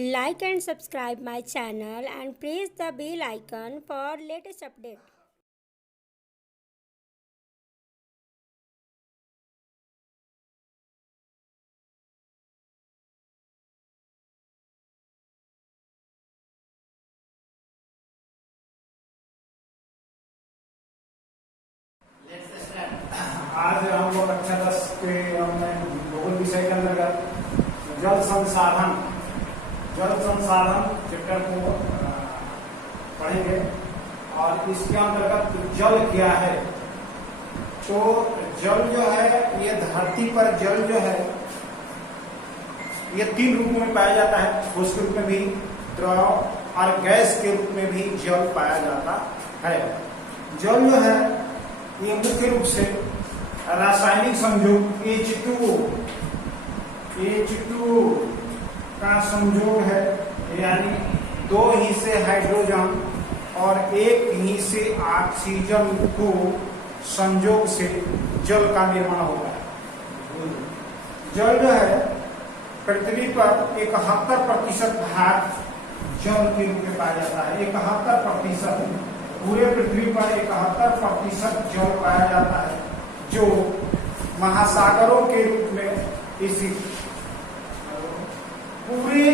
Like and subscribe my channel and press the bell icon for latest update. आज हम लोग कक्षा 10 के भूगोल विषय के अंतर्गत जल संसाधन चैप्टर को पढ़ेंगे और इसके अंतर्गत जल क्या है। तो जल जो है, ये धरती पर जल जो है ये 3 रूपों में पाया जाता है। ठोस के रूप में भी, द्रव और गैस के रूप में भी जल पाया जाता है। जल जो है ये मुख्य रूप से रासायनिक संयोग H2O का संयोग है, यानी 2 हिस्से हाइड्रोजन और 1 हिस्से ऑक्सीजन को संयोग से जल का निर्माण होता है। जल जो है पृथ्वी पर 71% भाग जल के रूप में पाया जाता है। 71%, पूरे पृथ्वी पर 71% जल पाया जाता है, जो महासागरों के रूप में इसी पूरे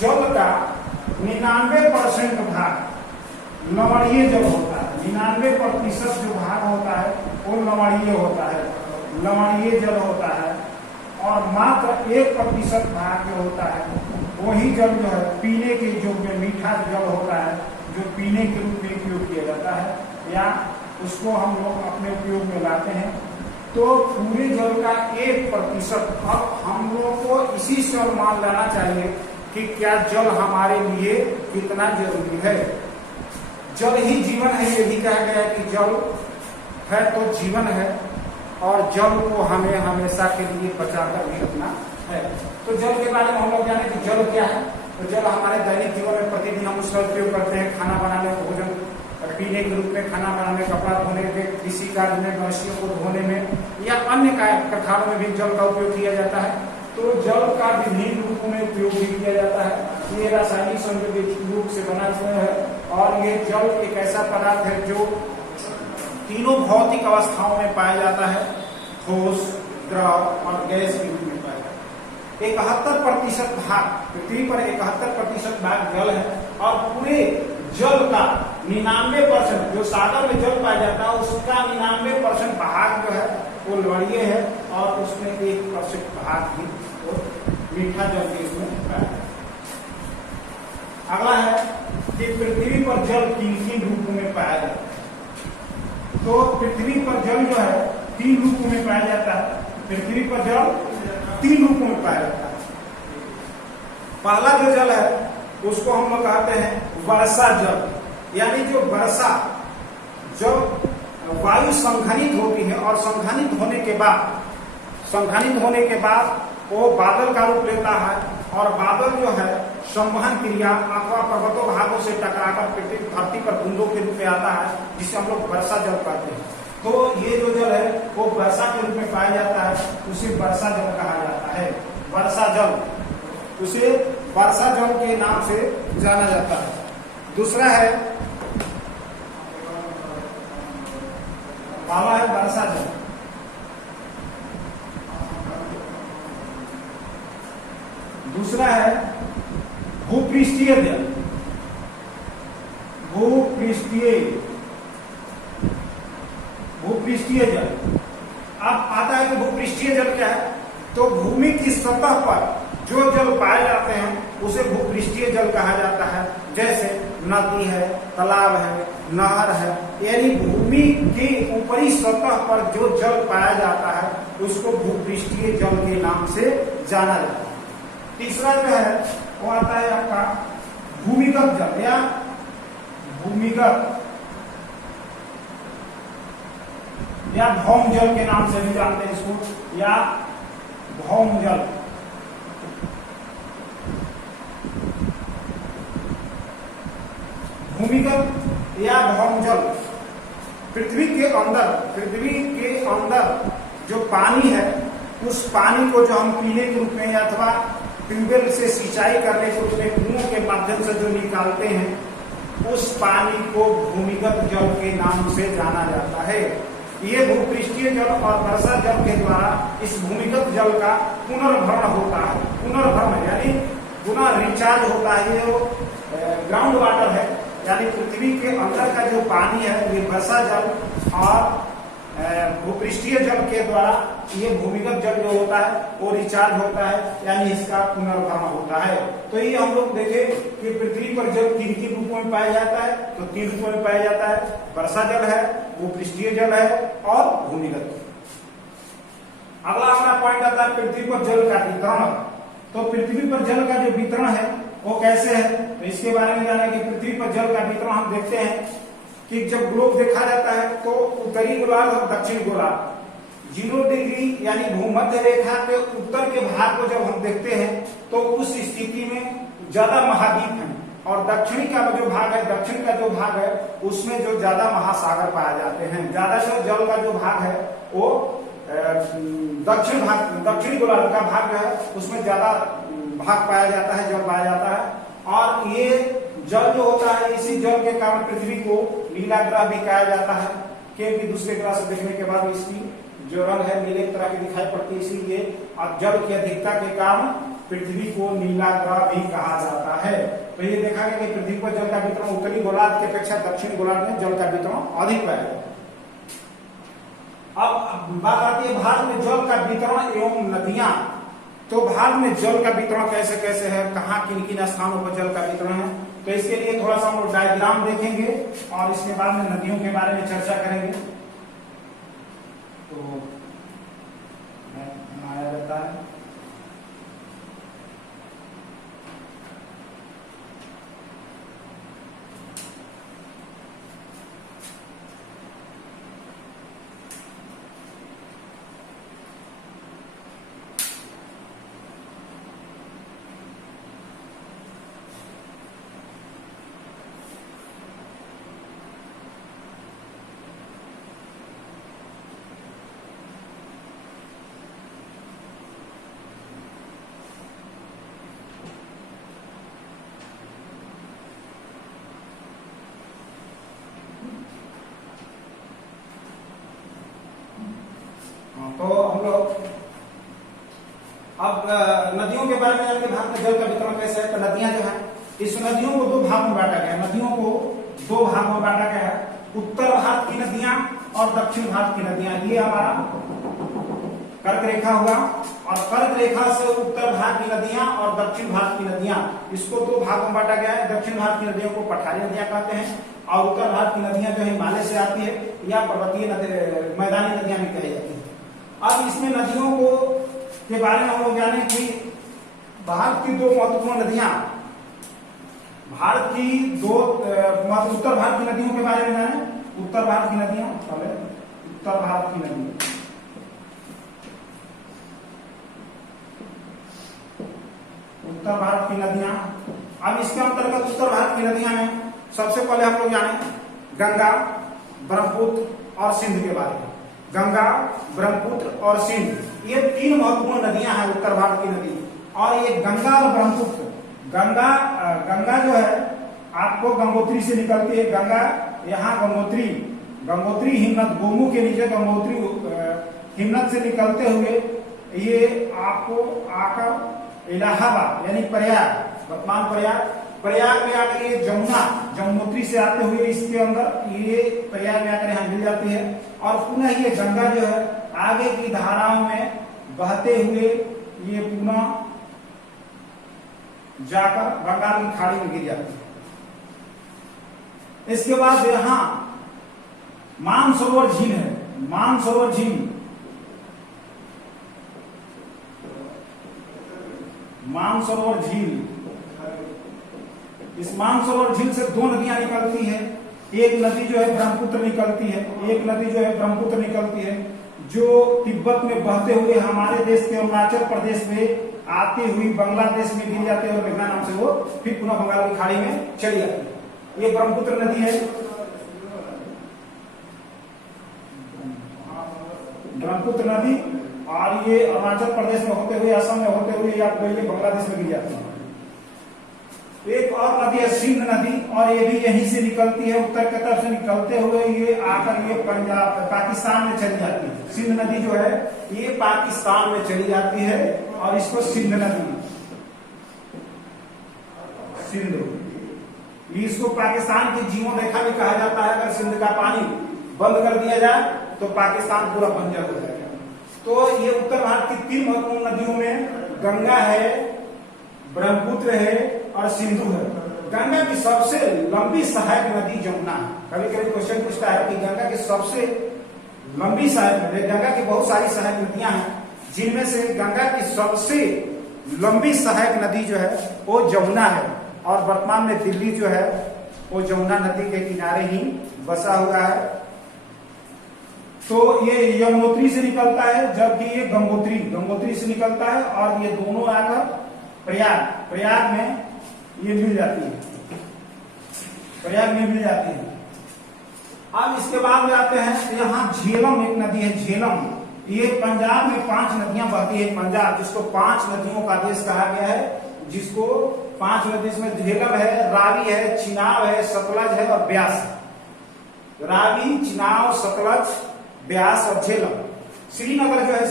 जल का 99% भाग लवणीय जल होता है। 99% जो भाग होता है वो लवणीय होता है, लवणीय जल होता है। और मात्र 1% भाग जो होता है वही जल जो है पीने के योग्य मीठा जल होता है, जो पीने के रूप में उपयोग किया जाता है या उसको हम लोग अपने उपयोग में लाते हैं। तो पूरे जल का 1%। अब हम लोग को इसी से अनुमान लेना चाहिए कि क्या जल हमारे लिए कितना जरूरी है। जल ही जीवन है, ये भी कहा गया है कि जल है तो जीवन है और जल को हमें हमेशा के लिए बचाकर भी रखना है। तो जल के बारे में हम लोग जाने कि जल क्या है। तो जल हमारे दैनिक जीवन में प्रतिदिन हम उसका उपयोग करते हैं, खाना बनाने, भोजन पीने के रूप में, खाना बनाने, कपड़ा धोने के, कृषि कार्य में, मनुष्यों को धोने में या अन्य कारखानों में भी जल का उपयोग किया जाता है। तो जल का विभिन्न रूपों में उपयोग भी किया जाता है। ये रासायनिक संयोग रूप से बना हुआ है और ये जल एक ऐसा पदार्थ है जो तीनों भौतिक अवस्थाओं में पाया जाता है, ठोस, द्रव और गैस के रूप में पाया जाता है। 71% भाग पृथ्वी पर 71% भाग जल है और पूरे जल का 99% जो सागर में जल पाया जाता है उसका 99% भाग जो है वो लवणीय है और उसमें 1% भाग भी वो मीठा जल के इसमें पाया जाता है। अगला है कि पृथ्वी पर जल किन रूपों में पाया जाता है। तो पृथ्वी पर जल जो है 3 रूपों में पाया जाता है। पृथ्वी पर जल 3 रूपों में पाया जाता है। पहला जो जल है उसको हम लोग कहते हैं वर्षा जल, यानी जो वर्षा जब वायु संघनित होती है और संघनित होने के बाद वो बादल का रूप लेता है और बादल जो है संवहन क्रिया अथवा पर्वतों भागों से टकराकर पृथ्वी धरती पर बूंदों के रूप में आता है, जिसे हम लोग वर्षा जल कहते हैं। तो ये जो जल है वो वर्षा के रूप में पाया जाता है, उसे वर्षा जल कहा जाता है। वर्षा जल, उसे वर्षा जल के नाम से जाना जाता है। दूसरा है पहला है वर्षा जल, दूसरा है भूपृष्ठीय जल। भूपृष्ठीय जल अब आता है कि भूपृष्ठीय जल क्या है। तो भूमि की सतह पर जो जल पाए जाते हैं उसे भूपृष्ठीय जल कहा जाता है। जैसे नदी है, तालाब है, नहर है, यानी भूमि के ऊपरी सतह पर जो जल पाया जाता है उसको भूपृष्ठीय जल के नाम से जाना जाता है। तीसरा जो है वो आता है आपका भूमिगत जल या भौम जल के नाम से भी जानते हैं इसको, या भौम जल। भूमिगत या भौम जल पृथ्वी के अंदर जो पानी है उस पानी को जो हम पीने के रूप में अथवा ट्यूबवेल से सिंचाई करने के उसमें कुओं के माध्यम से जो निकालते हैं, उस पानी को भूमिगत जल के नाम से जाना जाता है। ये भूपृष्ठीय जल और वर्षा जल के द्वारा इस भूमिगत जल का पुनर्भरण होता है। पुनर्भरण यानी पुनः रिचार्ज होता है। ये ग्राउंड वाटर है, यानी पृथ्वी के अंदर का जो पानी है, ये वर्षा जल और भूपृष्ठीय जल के द्वारा ये भूमिगत जल जो होता है वो रिचार्ज होता है, यानी इसका पुनर्भरण होता है। तो ये हम लोग देखें कि पृथ्वी पर जल तीन रूपों में पाया जाता है। तो 3 रूपों में पाया जाता है, वर्षा जल है, भूपृष्ठीय जल है और भूमिगत। अगला अपना पॉइंट आता है पृथ्वी पर जल का वितरण। तो पृथ्वी पर जल का जो वितरण है वो कैसे है, तो इसके बारे में जाने कि पृथ्वी पर जल का वितरण हम देखते हैं कि जब ग्लोब देखा जाता है तो उत्तरी गोलार्ध और दक्षिण गोलार्ध 0 डिग्री यानी भूमध्य रेखा के उत्तर के भाग को जब हम देखते हैं तो उस स्थिति में ज्यादा महाद्वीप है, और दक्षिणी का जो भाग है, दक्षिण का जो भाग है उसमें जो ज्यादा महासागर पाए जाते हैं। ज्यादातर जल का जो भाग है वो दक्षिणी गोलार्ध का भाग जो है उसमें ज्यादा भाग पाया जाता है, जल पाया जाता है। और ये जल जो होता है, इसी जल के कारण पृथ्वी को नीला ग्रह भी कहा जाता है, क्योंकि दूसरे ग्रह से देखने के बाद इसकी जो रंग है नीले तरह की दिखाई पड़ती है। इसीलिए और जल की अधिकता के कारण पृथ्वी को नीला ग्रह भी कहा जाता है। तो ये देखा गया कि पृथ्वी पर जल का वितरण उत्तरी गोलार्ध की अपेक्षा दक्षिण गोलार्ध में जल का वितरण अधिक पाया जाता है। अब बात आती है भारत में जल का वितरण एवं नदियां। तो भारत में जल का वितरण कैसे कैसे है, कहाँ किन किन स्थानों पर जल का वितरण है, तो इसके लिए थोड़ा सा हम लोग डायग्राम देखेंगे और इसके बाद में नदियों के बारे में चर्चा करेंगे। तो बनाया जाता है। तो हम लोग अब नदियों के बारे में जान के भारत में जल का वितरण कैसे है। तो नदियां जो है, इस नदियों को 2 भाग में बांटा गया है। नदियों को 2 भागों में बांटा गया है, उत्तर भारत की नदियां और दक्षिण भारत की नदियां। ये हमारा कर्क रेखा हुआ, और कर्क रेखा से उत्तर भारत की नदियां और दक्षिण भारत की नदियां, इसको 2 भागों में बांटा गया है। दक्षिण भारत की नदियों को पठारी नदियां कहते हैं, और उत्तर भारत की नदियां जो हिमालय से आती है या पर्वतीय मैदानी नदियां भी कही जाती है। अब इसमें नदियों को के बारे में हम लोग जाने कि भारत की 2 महत्वपूर्ण नदियां, भारत की 2 उत्तर भारत की नदियों के बारे में जाने। उत्तर भारत की नदियां, पहले उत्तर भारत की नदियां, उत्तर भारत की नदियां। अब इसके अंतर्गत उत्तर भारत की नदियां में सबसे पहले हम लोग जाने गंगा, ब्रह्मपुत्र और सिंध के बारे में। गंगा, ब्रह्मपुत्र और सिंध, ये 3 महत्वपूर्ण नदियां हैं उत्तर भारत की नदी। और ये गंगा और ब्रह्मपुत्र, गंगा जो है आपको गंगोत्री से निकलती है। गंगा यहाँ गंगोत्री हिमनद, गोमू के नीचे गंगोत्री हिमनद से निकलते हुए ये आपको आकर इलाहाबाद यानी प्रयाग, वर्तमान प्रयाग में आकर ये जमुनोत्री से आते हुए इसके अंदर ये प्रयाग में आकर यहाँ मिल जाती है। और पुनः ये गंगा जो है आगे की धाराओं में बहते हुए ये पुनः जाकर बंगाल की खाड़ी में गिर जाती है। इसके बाद यहाँ मानसरोवर झील है, मानसरोवर झील, मानसरोवर झील। इस मानसरोवर झील से 2 नदियां निकलती है। एक नदी जो है ब्रह्मपुत्र निकलती है, एक नदी जो है ब्रह्मपुत्र निकलती है, जो तिब्बत में बहते हुए हमारे देश के अरुणाचल प्रदेश में आती हुई बांग्लादेश में गिर जाती है और मेघना नाम से वो फिर पुनः बंगाल की खाड़ी में चली जाती है। ये ब्रह्मपुत्र नदी है, ब्रह्मपुत्र नदी। और ये अरुणाचल प्रदेश में होते हुए, असम में होते हुए ये आपको ये बांग्लादेश में गिर जाती है। एक और नदी है सिंध नदी, और ये भी यहीं से निकलती है, उत्तर की तरफ से निकलते हुए ये आकर ये पंजाब पाकिस्तान में चली जाती है। सिंध नदी जो है ये पाकिस्तान में चली जाती है और इसको सिंध नदी, सिंध, इसको पाकिस्तान की जीवन रेखा भी कहा जाता है। अगर सिंध का पानी बंद कर दिया जाए तो पाकिस्तान पूरा बंजर हो जाएगा। तो ये उत्तर भारत की 3 महत्वपूर्ण नदियों में गंगा है, ब्रह्मपुत्र है और सिंधु है। गंगा की सबसे लंबी सहायक नदी जमुना है। कभी कभी क्वेश्चन पूछता है कि गंगा की सबसे लंबी सहायक नदी, गंगा की बहुत सारी सहायक नदियां हैं, जिनमें से गंगा की सबसे लंबी सहायक नदी जो है वो जमुना है, और वर्तमान में दिल्ली जो है वो जमुना नदी के किनारे ही बसा हुआ है। तो ये यमुनोत्री से निकलता है, जबकि ये गंगोत्री से निकलता है, और ये दोनों आकर प्रयाग में ये मिल जाती है, प्रयाग में मिल जाती है। अब इसके बाद में आते हैं, यहाँ झेलम एक नदी है, झेलम। ये पंजाब में 5 नदियां बहती है, पंजाब जिसको 5 नदियों का देश कहा गया है, जिसको 5 नदी में झेलम है, रावी है, चिनाब है, सतलज है और ब्यास। रावी, चिनाब, सतलज, ब्यास और झेलम। श्रीनगर जो है,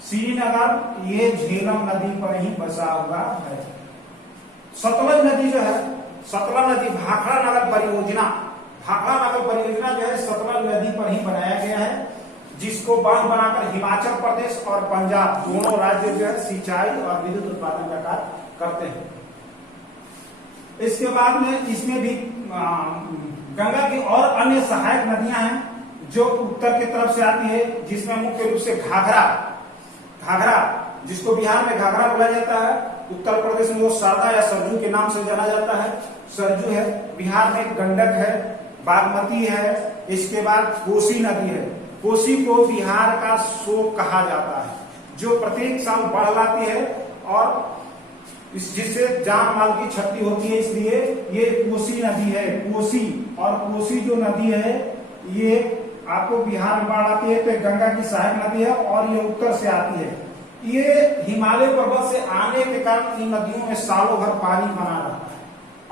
श्रीनगर ये झेलम नदी पर ही बसा हुआ है। सतलज नदी जो है, सतलज नदी भाखड़ा नगर परियोजना जो है सतलज नदी पर ही बनाया गया है, जिसको बांध बनाकर हिमाचल प्रदेश और पंजाब दोनों राज्य जो है सिंचाई और विद्युत उत्पादन का कार्य करते हैं। इसके बाद में इसमें भी गंगा की और अन्य सहायक नदियां हैं जो उत्तर की तरफ से आती है, जिसमें मुख्य रूप से घाघरा, जिसको बिहार में घाघरा बोला जाता है, उत्तर प्रदेश में वो शारदा या सरजू के नाम से जाना जाता है, सरजू है। बिहार में गंडक है, बागमती है, इसके बाद कोसी नदी है। कोसी को बिहार का शोक कहा जाता है, जो प्रत्येक साल बढ़ लाती है और जिससे जान माल की क्षति होती है, इसलिए ये कोसी नदी है। कोसी जो नदी है ये आपको बिहार में बाढ़ आती है, तो गंगा की सहायक नदी है और ये उत्तर से आती है। ये हिमालय पर्वत से आने के कारण इन नदियों में सालों भर पानी बना रहता है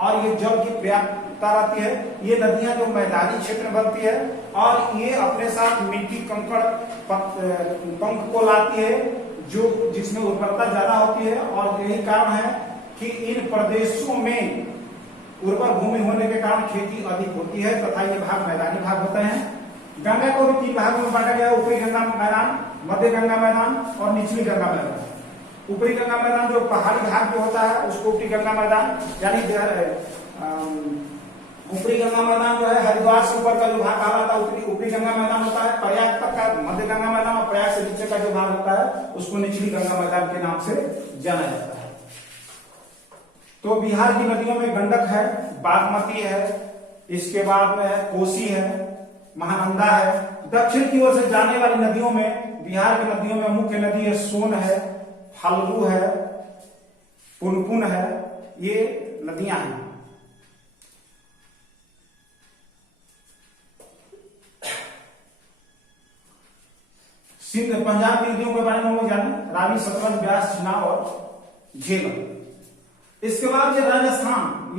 और ये जल की पर्याप्तता रहती है। ये नदियां जो मैदानी क्षेत्र में बनती है और ये अपने साथ मिट्टी, कंकड़, पंख को लाती है, जो जिसमें उर्वरता ज्यादा होती है, और यही कारण है कि इन प्रदेशों में उर्वर भूमि होने के कारण खेती अधिक होती है तथा ये भाग मैदानी भाग होते हैं। गंगा को भी 3 भागों में बांटा गया है, ऊपरी गंगा मैदान, मध्य गंगा मैदान और निचली गंगा मैदान। ऊपरी गंगा मैदान जो पहाड़ी भाग में होता है उसको ऊपरी गंगा मैदान, यानी ऊपरी गंगा मैदान जो है हरिद्वार से ऊपर का जो भाग कहलाता है ऊपरी गंगा मैदान होता है। प्रयाग तक का मध्य गंगा मैदान और प्रयाग से नीचे का जो भाग होता है उसको निचली गंगा मैदान के नाम से जाना जाता है। तो बिहार की नदियों में गंडक है, बागमती है, इसके बाद में है कोसी है, महानंदा है। दक्षिण की ओर से जाने वाली नदियों में, बिहार की नदियों में मुख्य नदी है सोन है, फल्गु है, पुनपुन है, ये नदियां हैं। सिंध, पंजाब की नदियों के बारे में हम जाने, रावी, सतलज, ब्यास, चिनाब और झेलम। इसके बाद ये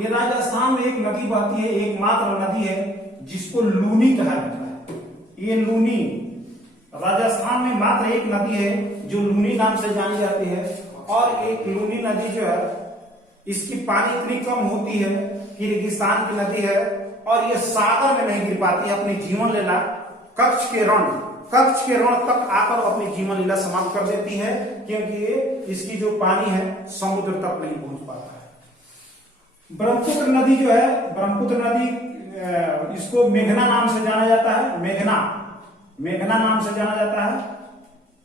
राजस्थान में एक नदी बहती है, एकमात्र नदी है जिसको लूनी कहा जाता है। ये लूनी, राजस्थान में मात्र एक नदी है जो लूनी नाम से जानी जाती है, और एक लूनी नदी जो है इसकी पानी इतनी कम होती है कि रेगिस्तान की नदी है और ये सागर में नहीं गिर पाती है। अपनी जीवन लीला कच्छ के रण तक आकर अपनी जीवन लीला समाप्त कर देती है, क्योंकि ये इसकी जो पानी है समुद्र तक नहीं पहुंच पाता है। ब्रह्मपुत्र नदी जो है, ब्रह्मपुत्र नदी इसको मेघना नाम से जाना जाता है, मेघना नाम से जाना जाता है,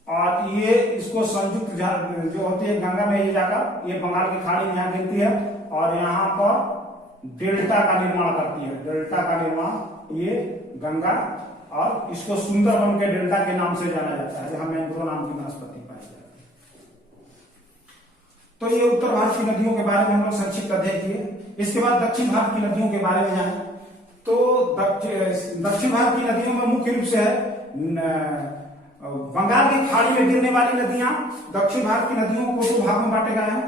और ये इसको संयुक्त जो होती है गंगा में ये जाकर ये बंगाल की खाड़ी में यहाँ गिरती है और यहाँ पर डेल्टा का निर्माण करती है। डेल्टा का निर्माण ये गंगा, और इसको सुंदरबन के डेल्टा के नाम से जाना जाता है, जहां मैंग्रोव नाम की वनस्पति पाई जाती है। तो ये उत्तर भारत की नदियों के बारे में हम लोग संक्षिप्त अध्ययन किए। इसके बाद दक्षिण भारत की नदियों के बारे में जाने, तो दक्षिण भारत की नदियों में मुख्य रूप से है बंगाल की खाड़ी में गिरने वाली नदियां, दक्षिण भारत की नदियों को दो भाग में बांटे गए हैं।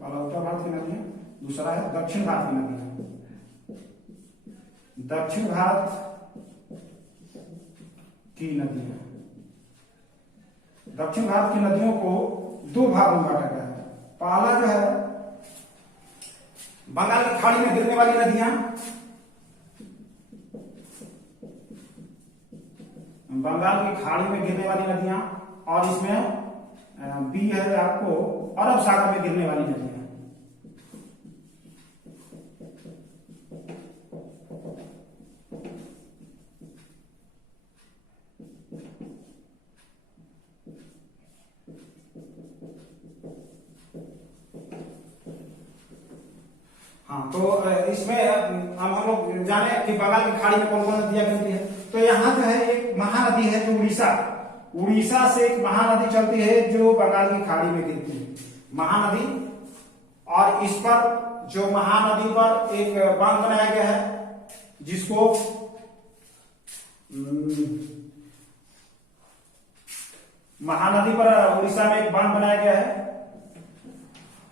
पहला उत्तर भारत की नदियां, दूसरा है दक्षिण भारत की नदियां। दक्षिण भारत की नदियां, दक्षिण भारत की नदियों को दो भागों में बांटा गया है। पहला जो है बंगाल की खाड़ी में गिरने वाली नदियां, बंगाल की खाड़ी में गिरने वाली नदियां, और इसमें बी है आपको अरब सागर में गिरने वाली नदियां। हाँ, तो इसमें अब हम लोग जाने कि बंगाल की खाड़ी में कौन कौन नदियां गिरती है। तो यहाँ जो है एक महानदी है जो उड़ीसा से एक महानदी चलती है जो बंगाल की खाड़ी में गिरती है, महानदी। और इस पर जो महानदी पर एक बांध बनाया गया है जिसको महानदी पर उड़ीसा में एक बांध बनाया गया है।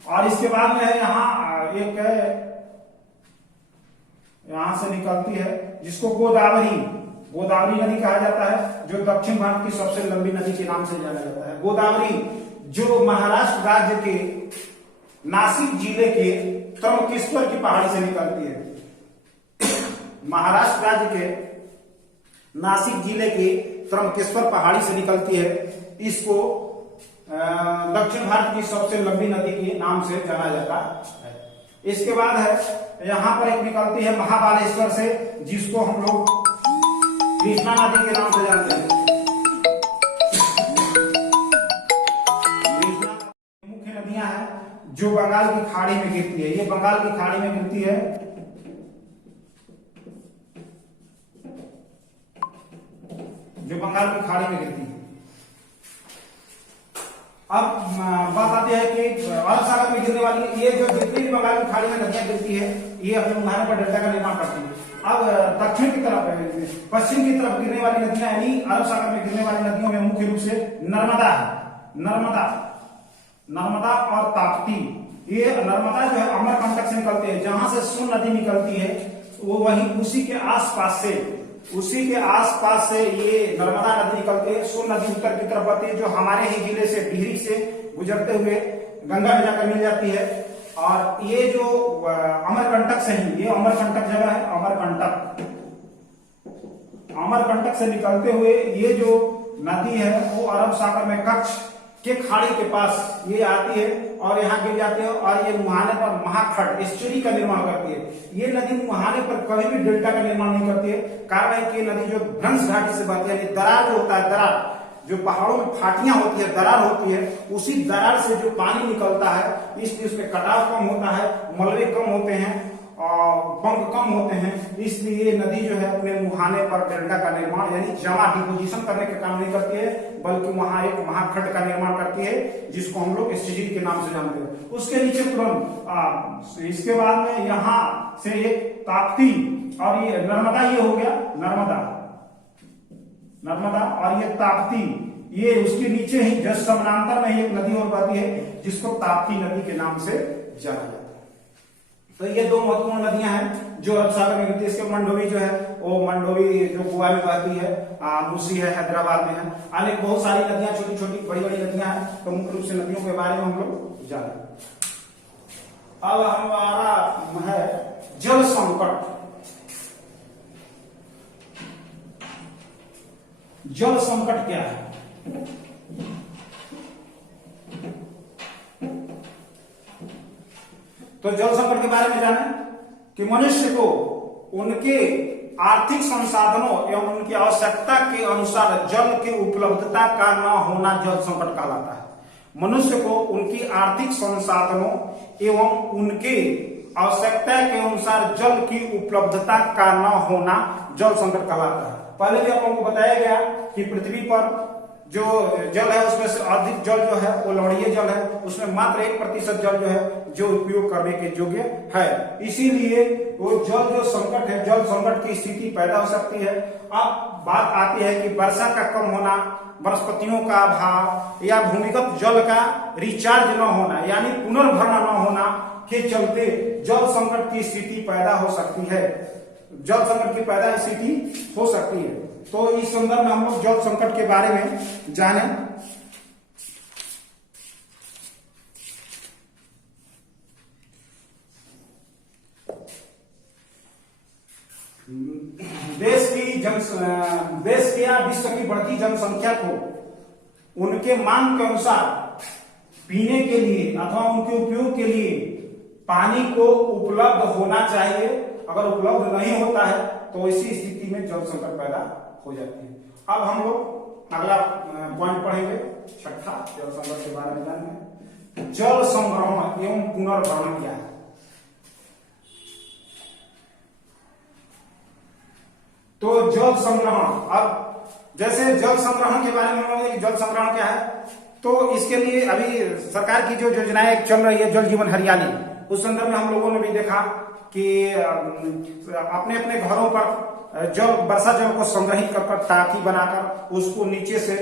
और इसके बाद में है यहाँ एक यहां से निकलती है जिसको गोदावरी नदी कहा जाता है, जो दक्षिण भारत की सबसे लंबी नदी के नाम से जाना जाता है। गोदावरी जो महाराष्ट्र राज्य के नासिक जिले के त्रंबकेश्वर की पहाड़ी से निकलती है। महाराष्ट्र राज्य के नासिक जिले के त्रंबकेश्वर पहाड़ी से निकलती है। इसको दक्षिण भारत की सबसे लंबी नदी के नाम से जाना जाता है। इसके बाद है यहां पर एक निकलती है महाबालेश्वर से, जिसको हम लोग कृष्णा नदी के नाम से जानते हैं। कृष्णा मुख्य नदियां हैं जो बंगाल की खाड़ी में गिरती है। ये बंगाल की खाड़ी में गिरती है। जो बंगाल की खाड़ी में गिरती है। अब बात आती है कि अरब सागर में गिरने वाली ये जो जितनी भी बंगाल की खाड़ी में नदियां गिरती है, ये अपने मुहाने पर डेल्टा का निर्माण करती है। अब दक्षिण की तरफ, पश्चिम की तरफ गिरने वाली नदियां यानी अरब सागर में गिरने वाली नदियों में मुख्य रूप से नर्मदा है। नर्मदा और ताप्ती। ये नर्मदा जो है अमरकंटक से निकलती है। जहां से सोन नदी निकलती है वो वही उसी के आसपास से ये नर्मदा नदी निकलती है। सोन नदी उत्तर की तरफ आती है, जो हमारे ही जिले से टिहरी से गुजरते हुए गंगा में जाकर मिल जाती है। और ये जो अमरकंटक से ही, ये अमरकंटक जगह है, अमरकंटक से निकलते हुए ये जो नदी है वो अरब सागर में कच्छ के खाड़ी के पास ये आती है और यहाँ गिर जाती है। और ये मुहाने पर महाखंड एस्चुरी का निर्माण करती है। ये नदी मुहाने पर कभी भी डेल्टा का निर्माण नहीं करती है। कारण है कि ये नदी जो भ्रंश घाटी से बहती है, दरार जो होता है, दरार जो पहाड़ों में फाटियां होती है, दरार होती है, उसी दरार से जो पानी निकलता है, इसलिए उसमें कटाव कम होता है, मलबे कम होते हैं और पंख कम होते हैं। इसलिए नदी जो है अपने मुहाने पर डेल्टा का निर्माण यानी जमा डिपोजिशन करने का काम नहीं करती है, बल्कि वहां एक महाखंड का निर्माण करती है, जिसको हम लोग एस्चुरी के नाम से जानते हैं। उसके नीचे तुरंत इसके बाद में यहाँ से एक ताप्ती और ये नर्मदा, ये हो गया नर्मदा और ये ताप्ती, ये उसके नीचे ही जस्ट समानांतर में एक नदी और बहती है जिसको ताप्ती नदी के नाम से जाना जाता है। तो ये दो महत्वपूर्ण नदियां हैं जो अरब सागर में गिरती है। इसके मंडोवी जो है वो मंडोवी जो गोवा में बहती है, मूसी है हैदराबाद में है, अनेक बहुत सारी नदियां, छोटी छोटी बड़ी बड़ी नदियां हैं। तो मुख्य रूप से नदियों के बारे में हम लोग जाने। अब हमारा है जल संकट। जल संकट क्या है? तो जल संकट के बारे में जाने कि मनुष्य को उनके आर्थिक संसाधनों एवं उनकी आवश्यकता के अनुसार जल की उपलब्धता का न होना जल संकट कहलाता है। मनुष्य को उनकी आर्थिक संसाधनों एवं उनके आवश्यकता के अनुसार जल की उपलब्धता का न होना जल संकट कहलाता है। पहले भी आप लोगों को बताया गया कि पृथ्वी पर जो जल है उसमें से अधिक जल जो है वो लवणीय जल है, उसमें मात्र 1% जल जो है जो उपयोग करने के योग्य है। इसीलिए वो जल जो संकट है, जल संकट की स्थिति पैदा हो सकती है। अब बात आती है कि वर्षा का कम होना, वनस्पतियों का अभाव या भूमिगत जल का रिचार्ज न होना यानी पुनर्भरण न होना के चलते जल संकट की स्थिति पैदा हो सकती है। जल संकट की पैदा स्थिति हो सकती है। तो इस संदर्भ में हम लोग जल संकट के बारे में जाने। देश की या विश्व की बढ़ती जनसंख्या को उनके मांग के अनुसार पीने के लिए अथवा उनके उपयोग के लिए पानी को उपलब्ध होना चाहिए। अगर उपलब्ध नहीं होता है तो इसी स्थिति में जल संकट पैदा हो जाती है। अब हम लोग अगला पॉइंट पढ़ेंगे, छठा जल संकट के बारे में जानेंगे। जल संग्रहण एवं पुनर्भरण क्या है? तो जल संग्रहण, अब जैसे जल संग्रहण के बारे में हम लोग जल संग्रहण क्या है, तो इसके लिए अभी सरकार की जो योजनाएं चल रही है, जल जीवन हरियाली, उस संदर्भ में हम लोगों ने भी देखा कि अपने अपने घरों पर जल, वर्षा जल को संग्रहित कर टांकी बनाकर उसको नीचे से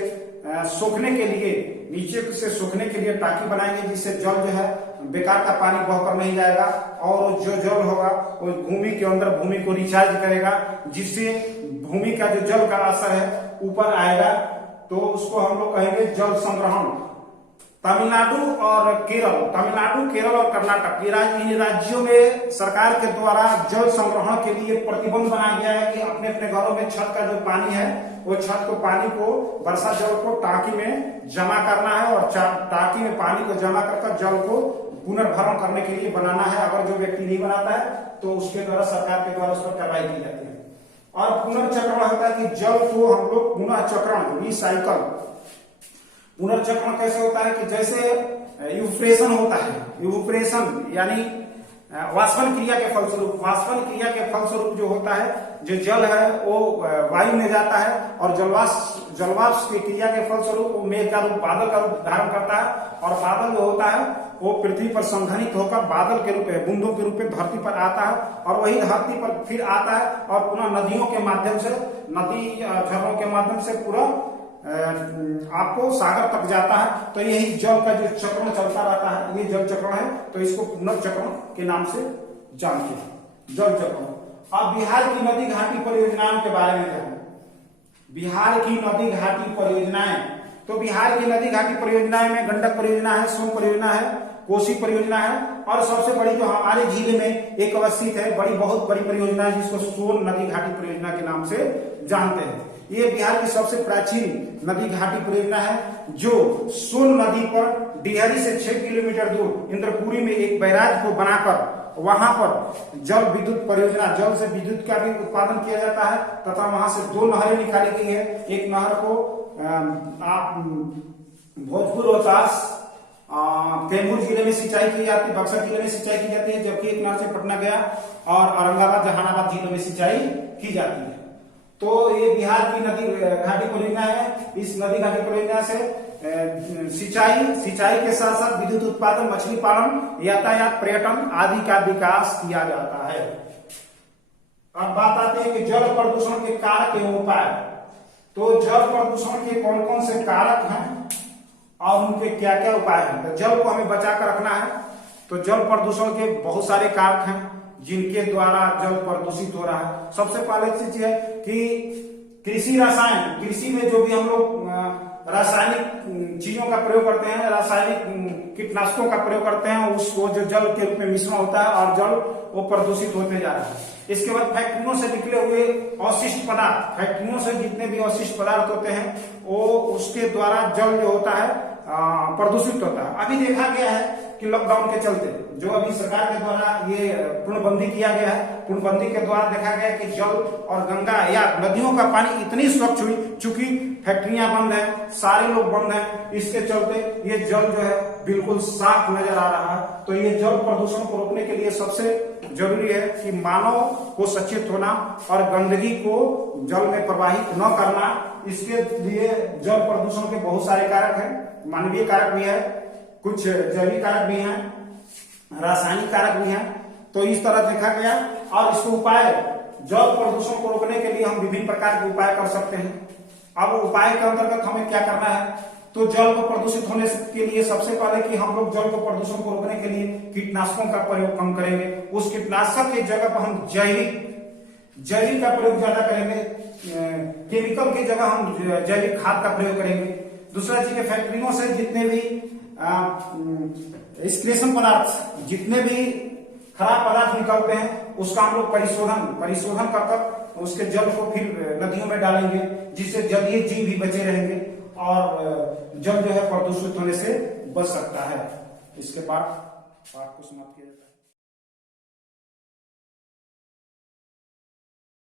सूखने के लिए टांकी बनाएंगे, जिससे जल जो है बेकार का पानी बहकर नहीं जाएगा और जो जल होगा वो भूमि के अंदर भूमि को रिचार्ज करेगा, जिससे भूमि का जो जल का असर है ऊपर आएगा। तो उसको हम लोग कहेंगे जल संग्रहण। तमिलनाडु, केरल और कर्नाटक इन राज्यों में सरकार के द्वारा जल संग्रहण के लिए प्रतिबंध बनाया गया है कि अपने अपने घरों में छत का जो पानी है वो छत को पानी को वर्षा जल को टांकी में जमा करना है और टांकी में पानी को जमा कर जल को पुनर्भरण करने के लिए बनाना है। अगर जो व्यक्ति नहीं बनाता है तो उसके द्वारा, सरकार के द्वारा उस पर कार्रवाई की जाती है। और पुनर्चक्रण होता है कि जल को हम लोग पुनःचक्रण, रिसाइकल। पुनर्चक्रण कैसे होता है कि जैसे इवोपरेशन होता है, इवोपरेशन यानी वाष्पन क्रिया के फलस्वरूप जो होता है, जो जल है वो वायु में जाता है और जलवाष्प की क्रिया के फलस्वरूप वो मेघ का रूप, बादल का रूप धारण करता है और बादल जो होता है वो पृथ्वी पर संघनित होकर बादल के रूप में, बूंदों के रूप में धरती पर आता है और वही धरती पर फिर आता है और पुनः नदियों के माध्यम से, नदी झरनों के माध्यम से पूरा आपको सागर तक जाता है। तो यही जल का जो चक्रण चलता रहता है, ये जल चक्रण है। तो इसको पुनर्चक्रण के नाम से जानते हैं, जल चक्रण। अब बिहार की नदी घाटी परियोजनाओं के बारे में जानें। बिहार की नदी घाटी परियोजनाएं, तो बिहार की नदी घाटी परियोजनाएं में गंडक परियोजना है, सोन परियोजना है, कोसी परियोजना है और सबसे बड़ी जो हमारे जिले में एक अवस्थित है, बहुत बड़ी परियोजना है जिसको सोन नदी घाटी परियोजना के नाम से जानते हैं। ये बिहार की सबसे प्राचीन नदी घाटी परियोजना है, जो सोन नदी पर डिहरी से 6 किलोमीटर दूर इंद्रपुरी में एक बैराज को बनाकर वहां पर जल विद्युत परियोजना, जल से विद्युत का भी उत्पादन किया जाता है तथा वहां से 2 नहरें निकाली गई है। एक नहर को भोजपुर रोहतास कैमूर जिले में सिंचाई की जाती है, बक्सर जिले में सिंचाई की जाती है, जबकि एक नहर से पटना गया और औरंगाबाद जहानाबाद जिलों में सिंचाई की जाती है। तो ये बिहार की नदी घाटी परियोजना है। इस नदी घाटी परियोजना से सिंचाई के साथ साथ विद्युत उत्पादन, मछली पालन, यातायात, पर्यटन आदि का विकास किया जाता है। अब बात आती है कि जल प्रदूषण के कारक एवं उपाय। तो जल प्रदूषण के कौन कौन से कारक हैं और उनके क्या क्या उपाय हैं। तो जल को हमें बचा कर रखना है। तो जल प्रदूषण के बहुत सारे कारक हैं जिनके द्वारा जल प्रदूषित हो रहा है। सबसे पहले चीज है कि कृषि रसायन, कृषि में जो भी हम लोग रासायनिक चीजों का प्रयोग करते हैं, रासायनिक कीटनाशकों का प्रयोग करते हैं, उसको जो जल के रूप में मिश्रण होता है और जल वो प्रदूषित होते जा रहा है। इसके बाद फैक्ट्रियों से निकले हुए अवशिष्ट पदार्थ, फैक्ट्रियों से जितने भी अवशिष्ट पदार्थ होते हैं वो उसके द्वारा जल जो होता है प्रदूषित होता है। अभी देखा गया है कि लॉकडाउन के चलते जो अभी सरकार के द्वारा ये पूर्णबंदी किया गया है, पूर्णबंदी के द्वारा देखा गया कि जल और गंगा या नदियों का पानी इतनी स्वच्छ हुई, चूंकि फैक्ट्रियां बंद है, सारे लोग बंद हैं, इसके चलते ये जल जो है बिल्कुल साफ नजर आ रहा है। तो ये जल प्रदूषण को रोकने के लिए सबसे जरूरी है कि मानव को सचेत होना और गंदगी को जल में प्रवाहित न करना, इसके लिए जल प्रदूषण के बहुत सारे कारक हैं, मानवीय कारक भी है, कुछ जैविक कारक भी हैं, रासायनिक कारक भी हैं। तो इस तरह देखा गया, और इसके उपाय, जल प्रदूषण को रोकने के लिए हम विभिन्न प्रकार के उपाय कर सकते हैं। अब उपाय के अंतर्गत हमें क्या करना है, तो जल को प्रदूषित होने के लिए सबसे पहले कि हम लोग जल को प्रदूषण को रोकने के लिए कीटनाशकों का प्रयोग कम करेंगे। उस कीटनाशक की जगह पर हम जैविक का प्रयोग ज्यादा करेंगे, केमिकल की जगह हम जैविक खाद का प्रयोग करेंगे। दूसरा चीज, फैक्ट्रियों से जितने भी एक्सक्रीशन पदार्थ, जितने भी खराब पदार्थ निकलते हैं, उसका हम लोग परिशोधन कर उसके जल को फिर नदियों में डालेंगे, जिससे जलीय जीव भी बचे रहेंगे और जल जो है प्रदूषित होने से बच सकता है। इसके बाद पाठ को समाप्त किया जाता है।